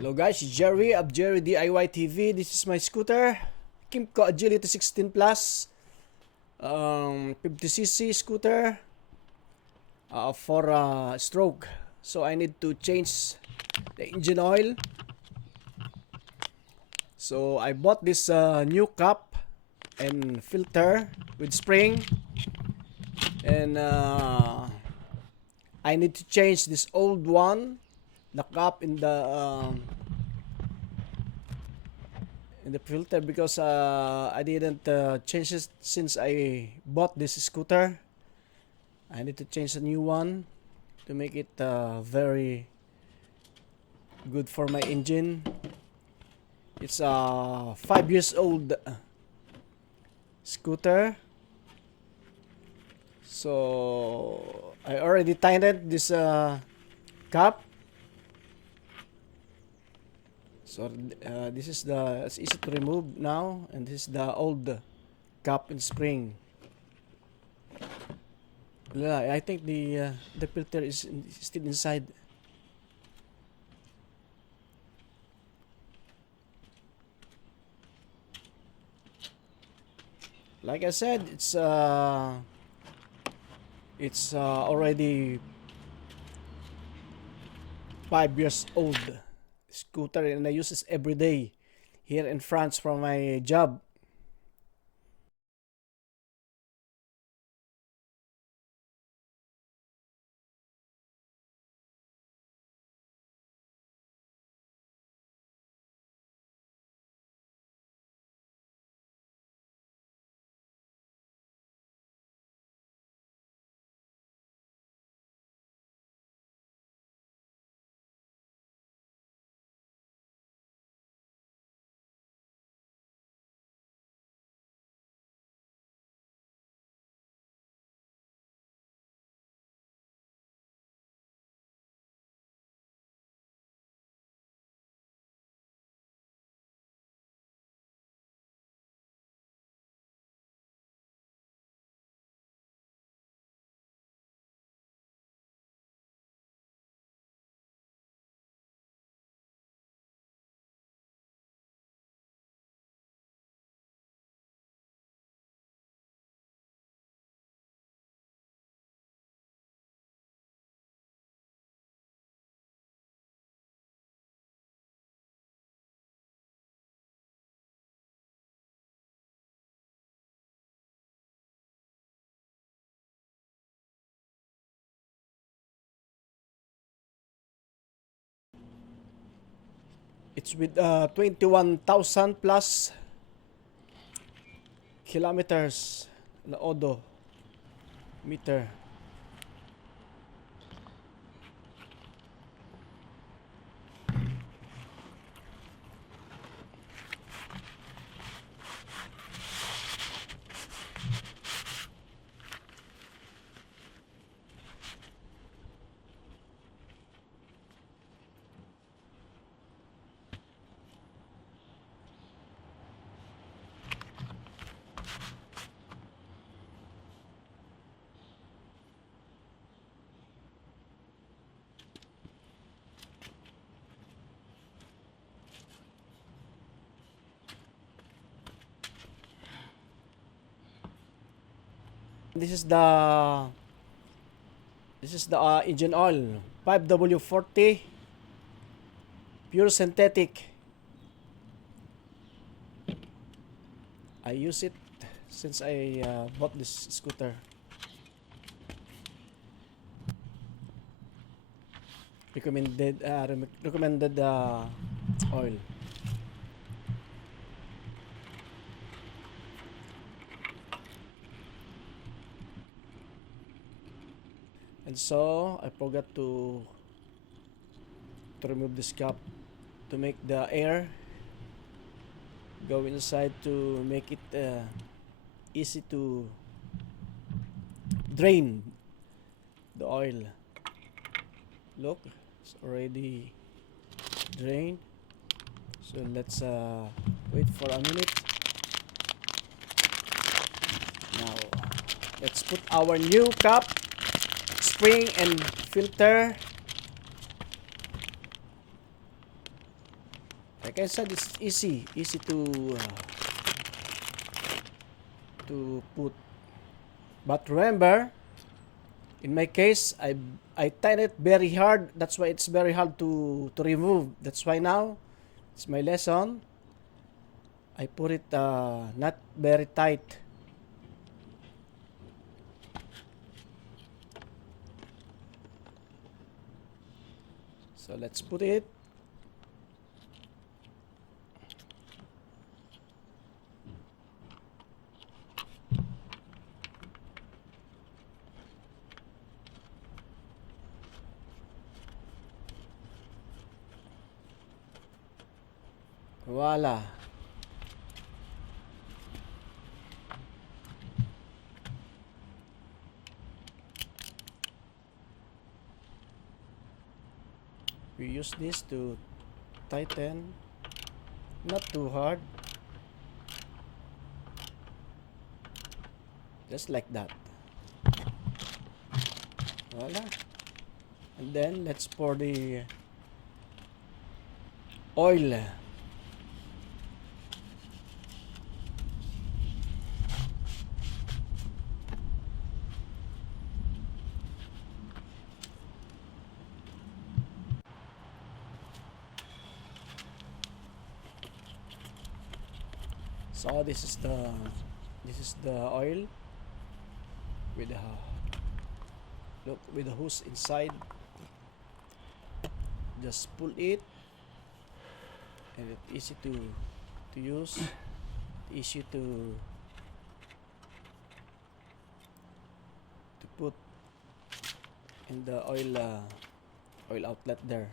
Hello guys, it's Jerry of Jerry DIY TV. This is my scooter, Kymco Agility 16 Plus, 50cc scooter for stroke. So I need to change the engine oil. So I bought this new cap and filter with spring, and I need to change this old one, the cap in the filter, because I didn't change it since I bought this scooter. I need to change a new one to make it very good for my engine. It's a 5 years old scooter, so I already tightened this cap. So this is it's easy to remove now, and this is the old cap and spring. Yeah, I think the filter is still inside. Like I said, it's already 5 years old scooter, and I use this every day here in France for my job. It's with 21,000 plus kilometers na odometer. This is the engine oil, 5W40 pure synthetic. I use it since I bought this scooter. Recommended oil. And so I forgot to remove this cap to make the air go inside, to make it easy to drain the oil. Look, it's already drained. So let's wait for a minute. Now let's put our new cap, spring, and filter. like I said, it's easy to put. But remember, in my case, I tied it very hard. That's why it's very hard to remove. That's why now it's my lesson. I put it not very tight. So let's put it. Voila. We use this to tighten, not too hard, just like that. Voila. And then let's pour the oil. So this is the oil with the look with the hose inside. Just pull it, and it's easy to use, easy to put in the oil outlet there.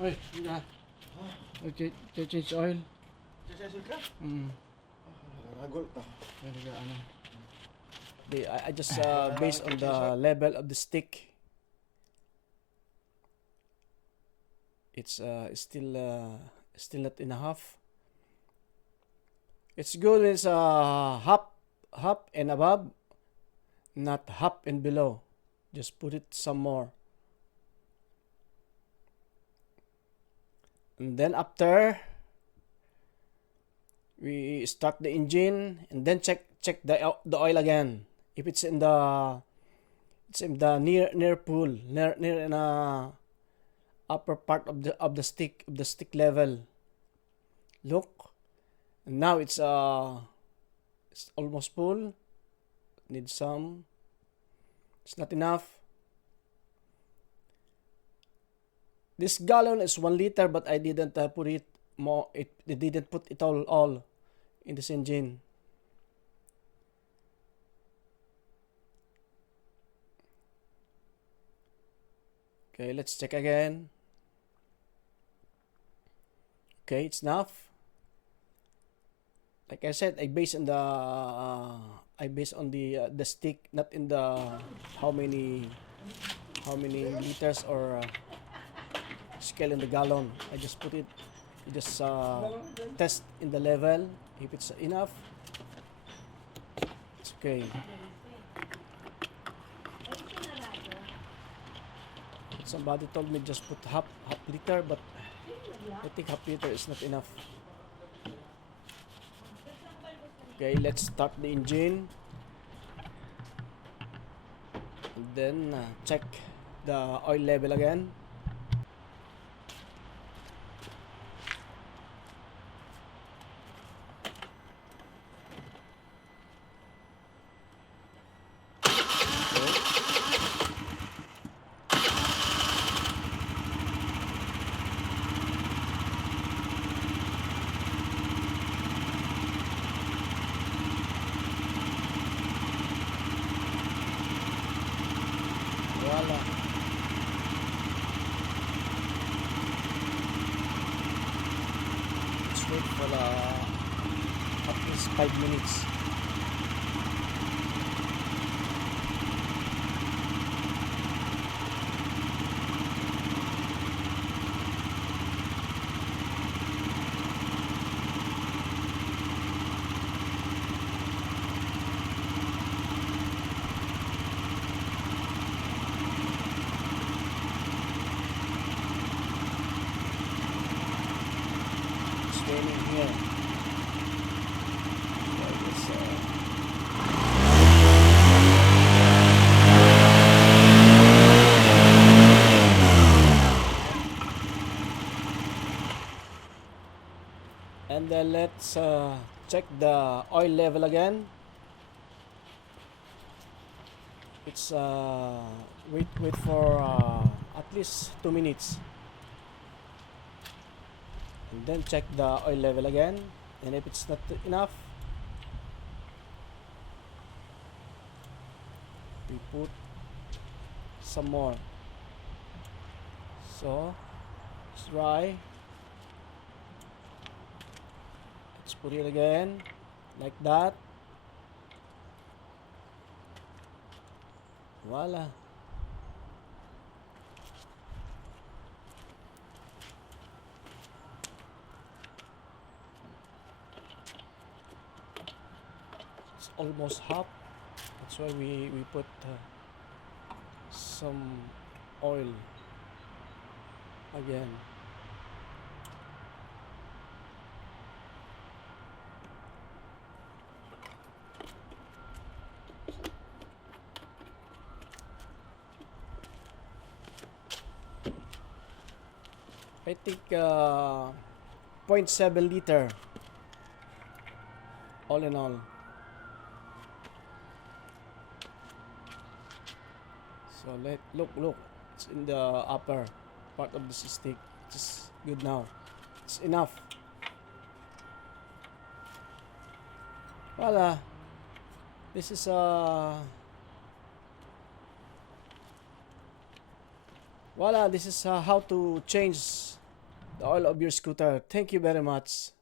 Oy, na. Okay, change oil. Change ka? Ragol ta. Ano. I just based on the level of the stick. It's still not enough. It's good when it's half and above, not half and below. Just put it some more. And then after we start the engine and then check the oil again. If it's in the near pool, near in upper part of the stick level. Look, and now it's almost full. Need some. It's not enough. This gallon is 1 liter, but I didn't put it more. It didn't put it all in this engine. Okay, let's check again. Okay, it's enough. Like I said, I base on the stick, not in the how many liters or scale in the gallon. I just put it, just test in the level. If it's enough, it's okay. Somebody told me just put half liter, but I think half liter is not enough. Okay, let's start the engine and then check the oil level again. Voila. Let's wait for at least 5 minutes. It's raining here. So I guess, and then let's check the oil level again. It's wait for at least 2 minutes, and then check the oil level again, and if it's not enough, we put some more. So let's try. Let's put it again like that. Voila. It's almost hot. That's why we put some oil again. I think 0.7 liter all in all. So look, it's in the upper part of the stick. It's good now. It's enough. Voila. This is voila. This is how to change the oil of your scooter. Thank you very much.